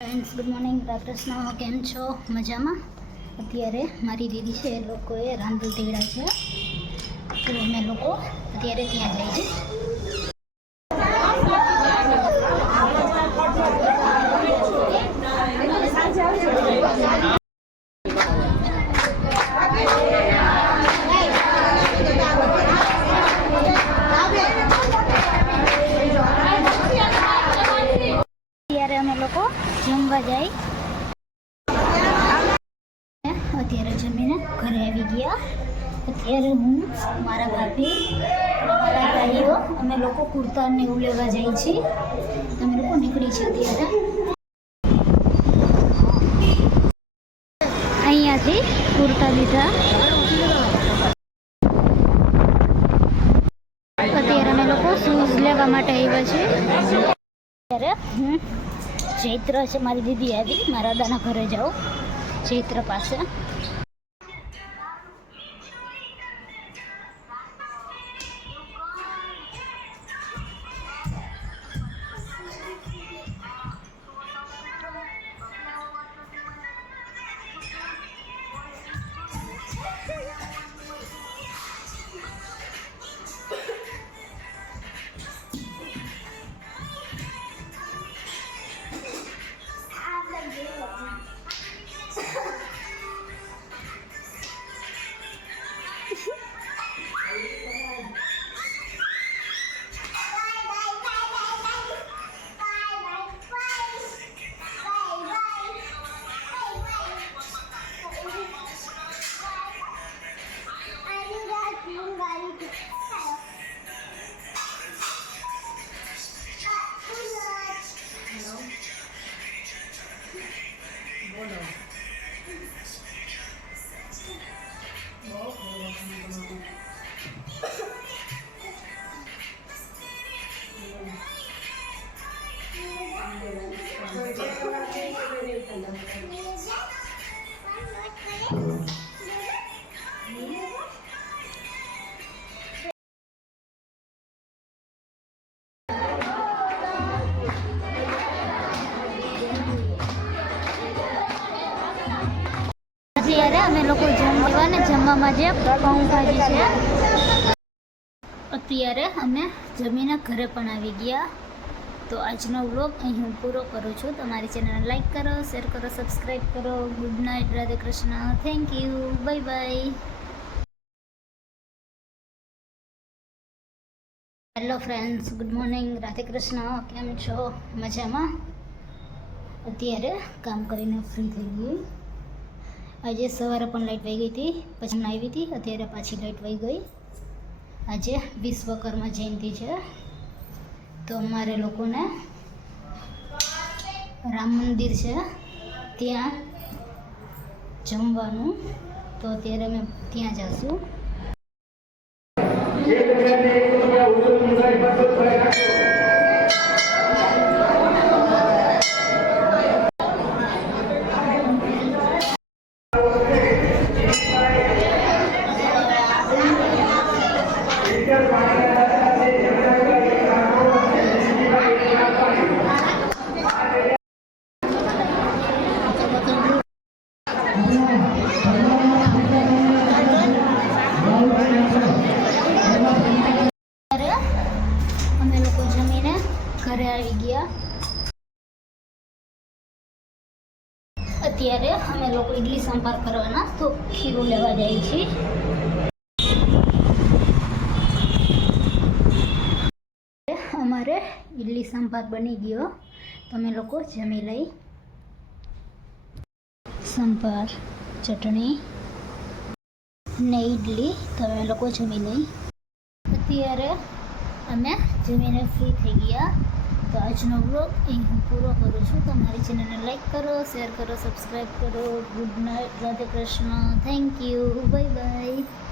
Friends good morning, રાત્રસના કેમ છો? મજામાં? અત્યારે મારી દીદી છે એ લોકોએ રાંધલ તેવડા છે, તો અમે લોકો અત્યારે ત્યાં જઈએ છીએ. અમે લોકો જમવા જાય. અત્યારે જમીને ઘરે આવી ગયા. અત્યારે હું મારા ભાભી મારા ભાઈઓ અમે લોકો કુર્તાને એવું લેવા જાય છીએ. અમે લોકો નીકળી છે અત્યારે અહીંયાથી કુર્તા લીધા. અત્યારે અમે લોકો શૂઝ લેવા માટે આવ્યા છીએ. અત્યારે હું ચૈત્ર છે મારી દીદી આવી મારા દાદાના ઘરે જાઉં ચૈત્ર પાસે. અત્યારે અમે લોકો જમવા ને જમવામાં જે પાઉંભાજી છે. અત્યારે અમે જમીને ઘરે પણ આવી ગયા. તો આજનો વ્લોગ અહીં હું પૂરો કરું છું. તમારી ચેનલને લાઈક કરો, શેર કરો, સબસ્ક્રાઈબ કરો. Good night, Radhe Krishna, thank you, bye bye. Hello friends, good morning, Radhe Krishna, કેમ છો? મજામાં? અત્યારે કામ કરીને ફ્રી થઈ ગઈ. આજે સવારે પણ લાઇટ વહી ગઈ હતી, પછી આવી હતી. અત્યારે પાછી લાઇટ વહી ગઈ. આજે વિશ્વકર્મા જયંતિ છે, તો અમારે લોકોને રામ મંદિર છે ત્યાં જમવાનું. તો અત્યારે અમે ત્યાં જઈશું. અમે લોકો જમીને ઘરે આવી ગયા. અત્યારે અમે લોકો ઇડલી સંભાર કરવાના, તો ખીરું લેવા જાય છીએ. અમારે ઇડલી સંભાર બની ગયો, તો અમે લોકો જમી લઈ. સંભાર, ચટણી ને ઇડલી, તો અમે લોકો જમી લઈ. અત્યારે અમે જમીને ફ્રી થઈ ગયા. તો આજનો વ્લોગ અહીં હું પૂરો કરું છું. તમારી ચેનલને લાઈક કરો, શેર કરો, સબસ્ક્રાઈબ કરો. Good night, Radhe Krishna, thank you, bye bye.